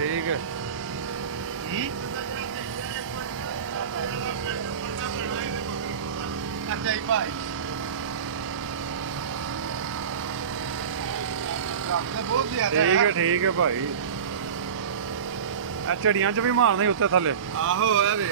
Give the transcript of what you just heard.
ਠੀਕ ਹੈ। ਅੱਛਾ ਜੀ ਭਾਈ ਬਹੁਤ ਜ਼ਿਆਦਾ ਠੀਕ ਹੈ ਭਾਈ। ਇਹ ਝੜੀਆਂ 'ਚ ਵੀ ਮਾਰਦੇ ਉੱਤੇ ਥੱਲੇ। ਆਹੋ ਹੋਇਆ ਵੇ